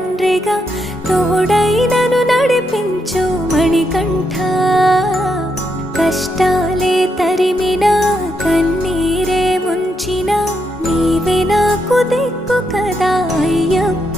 తండ్రిగా తోడై నన్ను నడిపించు మణికంఠ. కష్టాలే తరిమినా కన్నీరే ముంచిన నీవే నాకు దిక్కు కదా అయ్యప్ప.